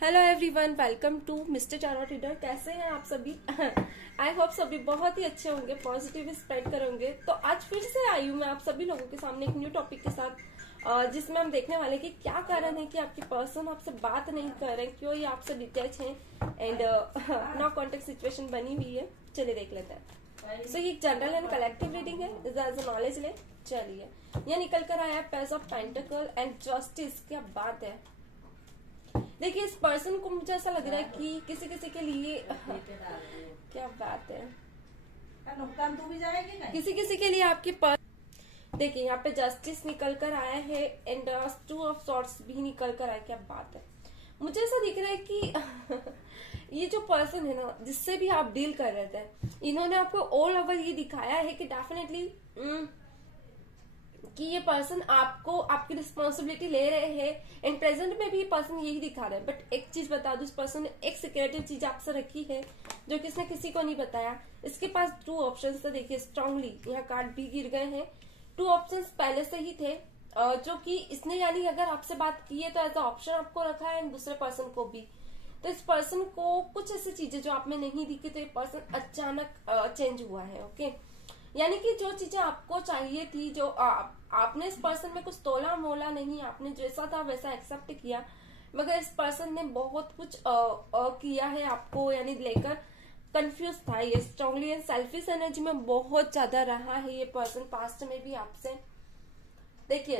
Hello everyone, welcome to mister tarot reader. कैसे हैं आप सभी? आई होप सभी बहुत ही अच्छे होंगे, पॉजिटिव स्प्रेड करेंगे। तो आज फिर से आई हूँ मैं आप सभी लोगों के सामने एक न्यू टॉपिक के साथ, जिसमें हम देखने वाले कि क्या कारण है कि आपके पर्सन आपसे बात नहीं कर रहे हैं, क्यों ये आपसे डिटैच हैं एंड नो कॉन्टेक्ट सिचुएशन बनी हुई है। चलिए देख लेते हैं। सो ये जनरल एंड कलेक्टिव रीडिंग है, एज नॉलेज ले। चलिए, यह निकल कर आया page of pentacle and justice. क्या बात है। देखिए, इस पर्सन को मुझे ऐसा लग रहा है कि किसी किसी के लिए क्या बात है, किसी किसी के लिए आपकी देखिए यहाँ पे जस्टिस निकल कर आया है एंड टू ऑफ सॉर्ट्स भी निकल कर आया। क्या बात है। मुझे ऐसा दिख रहा है कि ये जो पर्सन है ना, जिससे भी आप डील कर रहे थे, इन्होंने आपको ऑल ओवर ये दिखाया है कि डेफिनेटली कि ये पर्सन आपको आपकी रिस्पॉन्सिबिलिटी ले रहे हैं एंड प्रेजेंट में भी पर्सन यही दिखा रहे हैं। बट एक चीज बता दूं, इस पर्सन ने एक सिक्रेटिव चीज आपसे रखी है जो कि इसने किसी को नहीं बताया। इसके पास टू ऑप्शंस थे। देखिए स्ट्रांगली यहाँ कार्ड भी गिर गए हैं। टू ऑप्शंस पहले से ही थे, जो कि इसने यानी अगर आपसे बात की है तो एज अ ऑप्शन आपको रखा है एंड दूसरे पर्सन को भी। तो इस पर्सन को कुछ ऐसी चीजें जो आप में नहीं दिखी, तो ये पर्सन अचानक चेंज हुआ है। ओके, यानी कि जो चीजें आपको चाहिए थी, जो आपने इस पर्सन में कुछ तोला मोला नहीं, आपने जैसा था वैसा एक्सेप्ट किया, मगर इस पर्सन ने बहुत कुछ किया है आपको, यानी लेकर कंफ्यूज था। ये स्ट्रांगली एंड सेल्फिश एनर्जी में बहुत ज्यादा रहा है ये पर्सन पास्ट में भी आपसे। देखिए,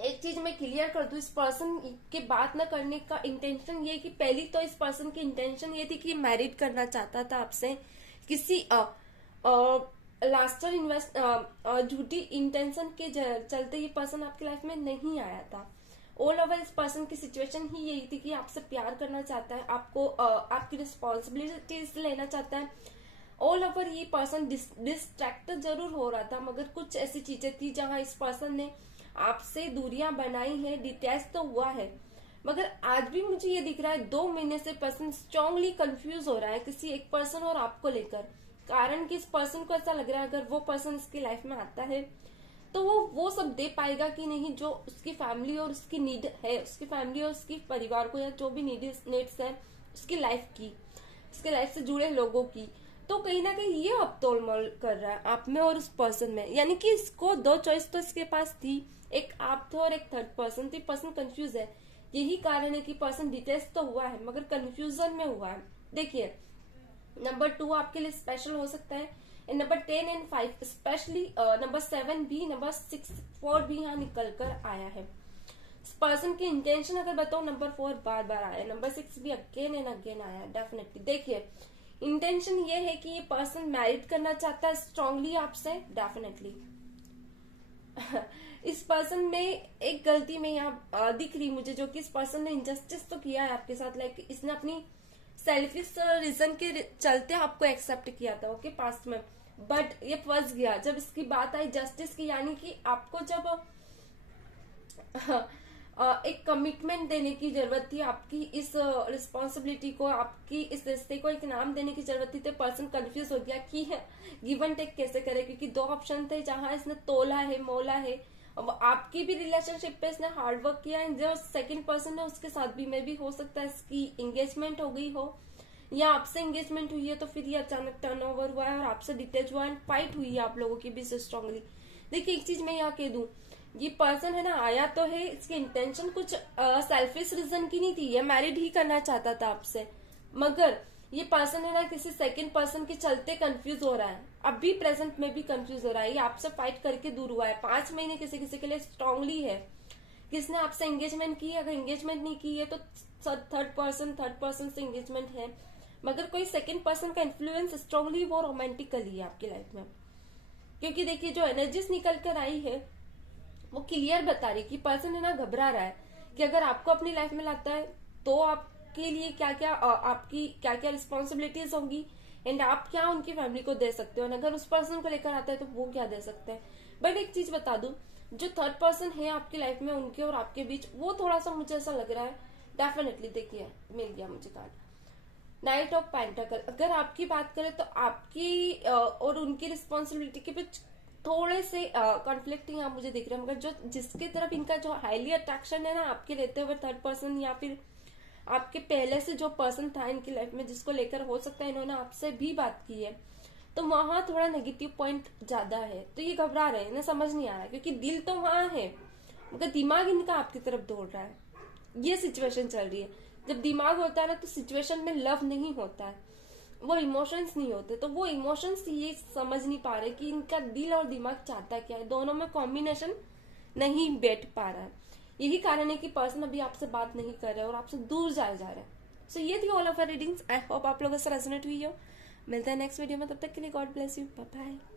एक चीज मैं क्लियर कर दूं, इस पर्सन के बात न करने का इंटेंशन ये कि पहली तो इस पर्सन की इंटेंशन ये थी कि मैरिड करना चाहता था आपसे। किसी लास्टर इन्वेस्ट झूठी इंटेंशन के चलते ये पर्सन आपकी लाइफ में नहीं आया था। ऑल ओवर इस पर्सन की सिचुएशन ही यही थी कि आपसे प्यार करना चाहता है, आपको आपकी रिस्पॉन्सिबिलिटीज लेना चाहता है। ऑल ओवर ये पर्सन डिस्ट्रैक्ट जरूर हो रहा था, मगर कुछ ऐसी चीजें थी जहां इस पर्सन ने आपसे दूरियां बनाई है, डिटैच तो हुआ है। मगर आज भी मुझे ये दिख रहा है 2 महीने से पर्सन स्ट्रांगली कंफ्यूज हो रहा है किसी एक पर्सन और आपको लेकर। कारण कि इस पर्सन को ऐसा लग रहा है अगर वो पर्सन इसकी लाइफ में आता है तो वो सब दे पाएगा कि नहीं जो उसकी फैमिली और उसकी नीड है, उसकी फैमिली और उसकी परिवार को, या जो भी नीड्स है उसकी लाइफ की, उसके लाइफ से जुड़े लोगों की। तो कहीं ना कहीं ये अब तोलमोल कर रहा है आप में और उस पर्सन में। यानी कि इसको 2 चॉइस तो इसके पास थी, एक आप थे और एक थर्ड पर्सन थी। पर्सन कंफ्यूज है, यही कारण है कि पर्सन डिटेल्स तो हुआ है मगर कंफ्यूजन में हुआ है। देखिए, नंबर 2 आपके लिए स्पेशल हो सकता है, नंबर 10 एंड 5 स्पेशली, नंबर 7 भी, नंबर 6 4 भी यहाँ निकल कर आया है। पर्सन की इंटेंशन अगर बताओ, नंबर 4 बार बार आया, नंबर 6 भी अगेन एंड अगेन आया डेफिनेटली। देखिए, इंटेंशन ये है कि ये पर्सन मैरिड करना चाहता है स्ट्रांगली आपसे डेफिनेटली। इस पर्सन में एक गलती में यहाँ दिख रही मुझे, जो कि इस पर्सन ने इंजस्टिस तो किया है आपके साथ। लाइक इसने अपनी सेल्फिश रीजन के चलते आपको एक्सेप्ट किया था ओके पास्ट में, बट ये फंस गया जब इसकी बात आई जस्टिस की। यानी कि आपको जब एक कमिटमेंट देने की जरूरत थी, आपकी इस रिस्पॉन्सिबिलिटी को, आपकी इस रिश्ते को एक नाम देने की जरूरत थी, तो पर्सन कंफ्यूज हो गया कि गिव एंड टेक कैसे करे, क्योंकि 2 ऑप्शन थे जहां इसने तोला है, मोला है। अब आपकी भी रिलेशनशिप पे इसने हार्डवर्क किया है, जो सेकंड पर्सन है उसके साथ भी में भी हो सकता है इसकी एंगेजमेंट हो गई हो, या आपसे एंगेजमेंट हुई है तो फिर ये अचानक टर्नओवर हुआ है और आपसे डिटेच हुआ है, फाइट हुई है आप लोगों की भी स्ट्रांगली। देखिए, एक चीज मैं यहाँ कह दूं, ये पर्सन है ना, आया तो है, इसकी इंटेंशन कुछ सेल्फिश रीजन की नहीं थी, ये मैरिड ही करना चाहता था आपसे, मगर ये पर्सन है ना किसी सेकंड पर्सन के चलते कंफ्यूज हो रहा है। अब भी प्रेजेंट में भी कंफ्यूज हो रहा है, ये आपसे फाइट करके दूर हुआ है। 5 महीने किसी किसी के लिए स्ट्रांगली है। किसने आपसे एंगेजमेंट की है, अगर एंगेजमेंट नहीं की है तो थर्ड पर्सन से एंगेजमेंट है, मगर कोई सेकंड पर्सन का इन्फ्लुएंस स्ट्रांगली वो रोमांटिकली है आपकी लाइफ में। क्योंकि देखिए, जो एनर्जीज निकल कर आई है वो क्लियर बता रही कि पर्सन है ना घबरा रहा है कि अगर आपको अपनी लाइफ में लाता है तो आपके लिए क्या क्या आपकी क्या क्या रिस्पॉन्सिबिलिटीज होंगी एंड आप क्या उनकी फैमिली को दे सकते हो, और अगर उस पर्सन को लेकर आता है तो वो क्या दे सकते हैं। बट एक चीज बता दूं, जो थर्ड पर्सन है आपकी लाइफ में, उनके और आपके बीच वो थोड़ा सा मुझे ऐसा लग रहा है डेफिनेटली। देखिए, मिल गया मुझे कार्ड नाइट ऑफ पेंटाकल। अगर आपकी बात करें तो आपकी और उनकी रिस्पॉन्सिबिलिटी के बीच थोड़े से कॉन्फ्लिक्ट यहाँ मुझे दिख रहे हैं, मगर जो जिसके तरफ इनका जो हाईली अट्रैक्शन है ना आपके लेते हुए थर्ड पर्सन, या फिर आपके पहले से जो पर्सन था इनकी लाइफ में, जिसको लेकर हो सकता है इन्होंने आपसे भी बात की है, तो वहां थोड़ा नेगेटिव पॉइंट ज्यादा है, तो ये घबरा रहे हैं, इन्हें समझ नहीं आ रहा है, क्योंकि दिल तो वहां है मगर दिमाग इनका आपकी तरफ दौड़ रहा है। ये सिचुएशन चल रही है। जब दिमाग होता है ना तो सिचुएशन में लव नहीं होता है, वो इमोशंस नहीं होते, तो वो इमोशंस ये समझ नहीं पा रहे कि इनका दिल और दिमाग चाहता क्या है, दोनों में कॉम्बिनेशन नहीं बैठ पा रहा है। यही कारण है कि पर्सन अभी आपसे बात नहीं कर रहा है और आपसे दूर जा रहा है। सो ये थी all of our readings. I hope आप लोगों से रेजोनेट हुई हो। मिलते हैं नेक्स्ट वीडियो में, तब तक के लिए God bless you, bye bye.